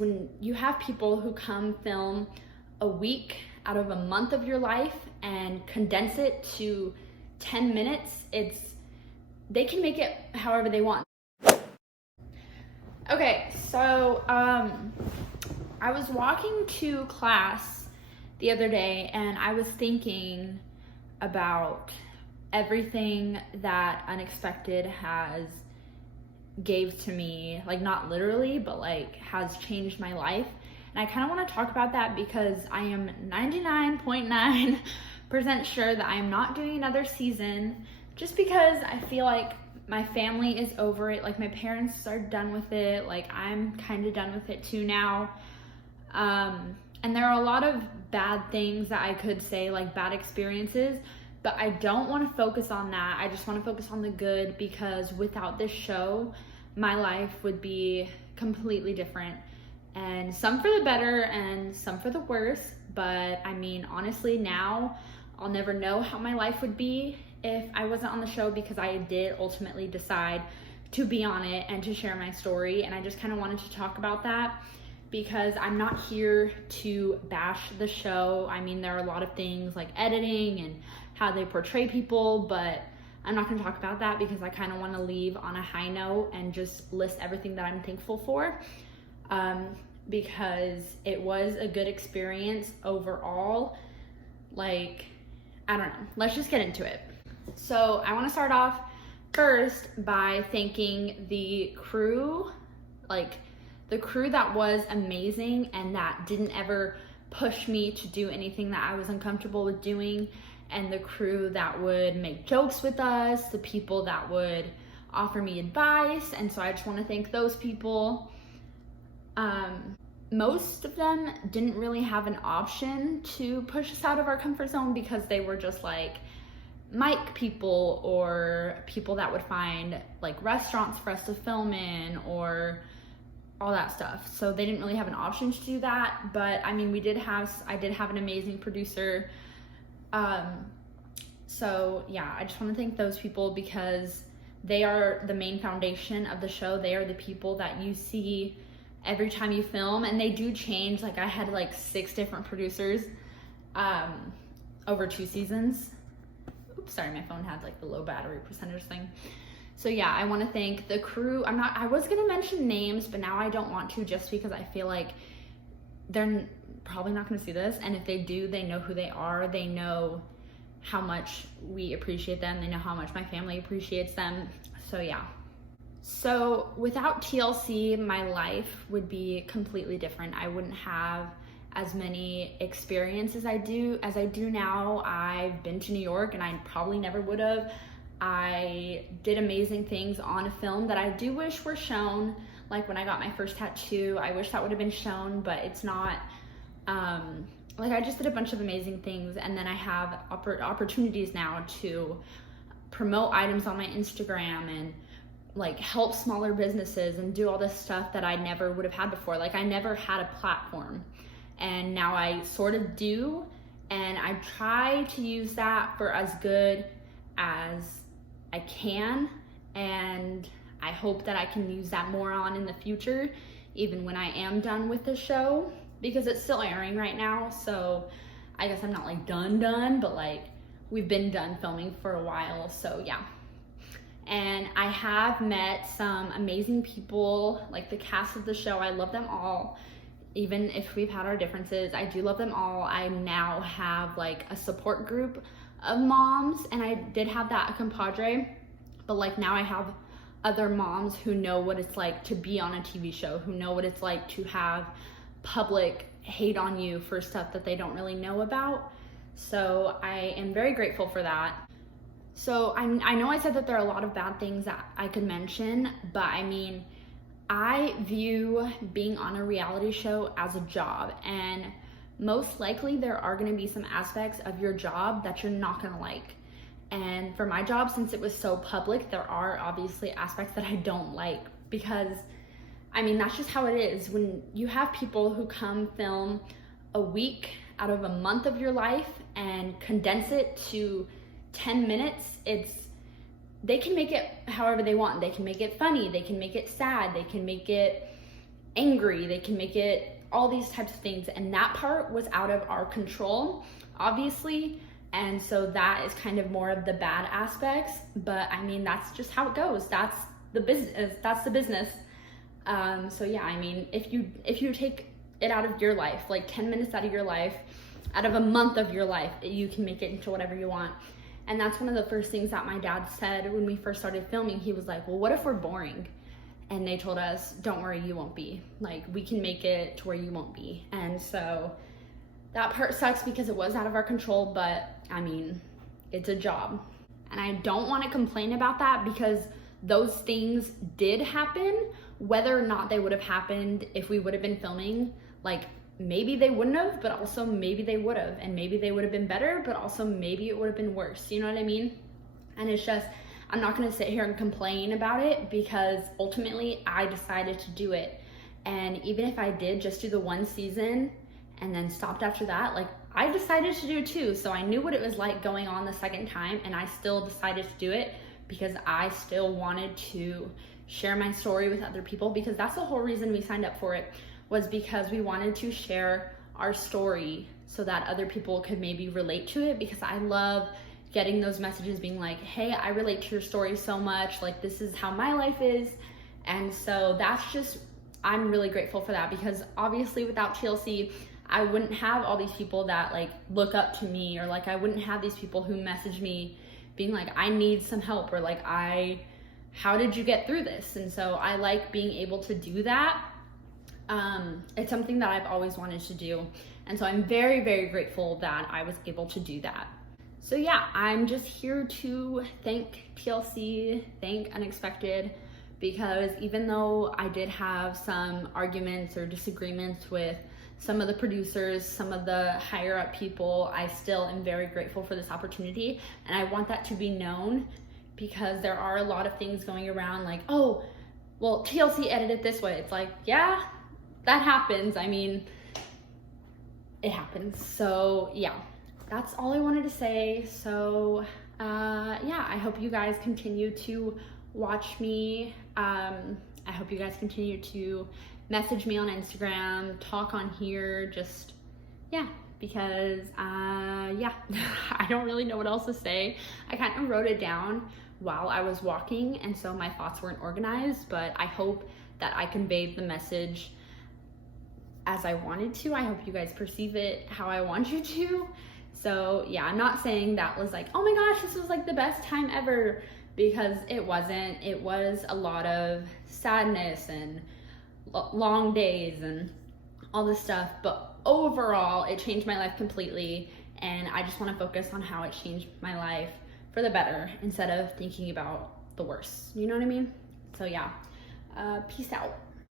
When you have people who come film a week out of a month of your life and condense it to 10 minutes, they can make it however they want. Okay, so I was walking to class the other day and I was thinking about everything that Unexpected has gave to me, like not literally, but like has changed my life. And I kind of want to talk about that because I am 99.9% sure that I am not doing another season, just because I feel like my family is over it. Like my parents are done with it. Like I'm kind of done with it too now. And there are a lot of bad things that I could say, like bad experiences, but I don't want to focus on that. I just want to focus on the good, because without this show, my life would be completely different, and some for the better and some for the worse. But I mean, honestly, now I'll never know how my life would be if I wasn't on the show, because I did ultimately decide to be on it and to share my story. And I just kind of wanted to talk about that, because I'm not here to bash the show. I mean, there are a lot of things like editing and how they portray people, but I'm not gonna talk about that because I kind of want to leave on a high note and just list everything that I'm thankful for, because it was a good experience overall. Like, I don't know, let's just get into it. So I want to start off first by thanking the crew, like the crew that was amazing and that didn't ever push me to do anything that I was uncomfortable with doing, and the crew that would make jokes with us, the people that would offer me advice. And so I just want to thank those people. Most of them didn't really have an option to push us out of our comfort zone, because they were just like mic people or people that would find like restaurants for us to film in or all that stuff. So they didn't really have an option to do that. But I mean, I did have an amazing producer. So yeah, I just want to thank those people, because they are the main foundation of the show. They are the people that you see every time you film, and they do change. Like I had like 6 different producers over 2 seasons. Oops, sorry, my phone had like the low battery percentage thing. So yeah, I want to thank the crew. I was gonna mention names, but now I don't want to, just because I feel like they're probably not gonna see this, and if they do, they know who they are. They know how much we appreciate them. They know how much my family appreciates them. So yeah. So without TLC, my life would be completely different. I wouldn't have as many experiences as I do now. I've been to New York and I probably never would have. I did amazing things on a film that I do wish were shown. Like when I got my first tattoo, I wish that would have been shown, but it's not. Like I just did a bunch of amazing things, and then I have opportunities now to promote items on my Instagram and like help smaller businesses and do all this stuff that I never would have had before. Like I never had a platform, and now I sort of do, and I try to use that for as good as I can, and I hope that I can use that more on in the future, even when I am done with the show, because it's still airing right now. So I guess I'm not like done, but like we've been done filming for a while. So yeah. And I have met some amazing people, like the cast of the show. I love them all. Even if we've had our differences, I do love them all. I now have like a support group of moms, and I did have that at Compadre, but like now I have other moms who know what it's like to be on a TV show, who know what it's like to have public hate on you for stuff that they don't really know about. So I am very grateful for that. So I know I said that there are a lot of bad things that I could mention, but I mean, I view being on a reality show as a job, and most likely there are going to be some aspects of your job that you're not going to like. And for my job, since it was so public, there are obviously aspects that I don't like, because I mean, that's just how it is. When you have people who come film a week out of a month of your life and condense it to 10 minutes, they can make it however they want. They can make it funny, they can make it sad, they can make it angry, they can make it all these types of things. And that part was out of our control, obviously. And so that is kind of more of the bad aspects. But I mean, that's just how it goes. That's the business. So yeah, I mean, if you take it out of your life, like 10 minutes out of your life, out of a month of your life, you can make it into whatever you want. And that's one of the first things that my dad said when we first started filming. He was like, well, what if we're boring? And they told us, don't worry, you won't be. Like, we can make it to where you won't be. And so that part sucks because it was out of our control, but I mean, it's a job. And I don't want to complain about that because those things did happen. Whether or not they would have happened if we would have been filming, like maybe they wouldn't have, but also maybe they would have. And maybe they would have been better, but also maybe it would have been worse. You know what I mean? And it's just, I'm not going to sit here and complain about it because ultimately I decided to do it. And even if I did just do the one season and then stopped after that, like I decided to do it too. So I knew what it was like going on the second time, and I still decided to do it because I still wanted to share my story with other people, because that's the whole reason we signed up for it, was because we wanted to share our story so that other people could maybe relate to it, because I love getting those messages being like, hey, I relate to your story so much, like this is how my life is. And so that's just, I'm really grateful for that, because obviously without TLC, I wouldn't have all these people that like look up to me, or like I wouldn't have these people who message me being like, I need some help, or like, how did you get through this? And so I like being able to do that. It's something that I've always wanted to do. And so I'm very, very grateful that I was able to do that. So yeah, I'm just here to thank TLC, thank Unexpected, because even though I did have some arguments or disagreements with some of the producers, some of the higher up people, I still am very grateful for this opportunity. And I want that to be known, because there are a lot of things going around like, oh, well, TLC edited this way. It's like, yeah, that happens. I mean, it happens. So yeah, that's all I wanted to say. So yeah, I hope you guys continue to watch me. I hope you guys continue to message me on Instagram, talk on here, just, yeah, because yeah, I don't really know what else to say. I kind of wrote it down while I was walking, and so my thoughts weren't organized, but I hope that I conveyed the message as I wanted to. I hope you guys perceive it how I want you to. So yeah, I'm not saying that was like, oh my gosh, this was like the best time ever, because it wasn't. It was a lot of sadness and long days and all this stuff, but overall it changed my life completely, and I just want to focus on how it changed my life for the better instead of thinking about the worst. You know what I mean? So yeah, peace out.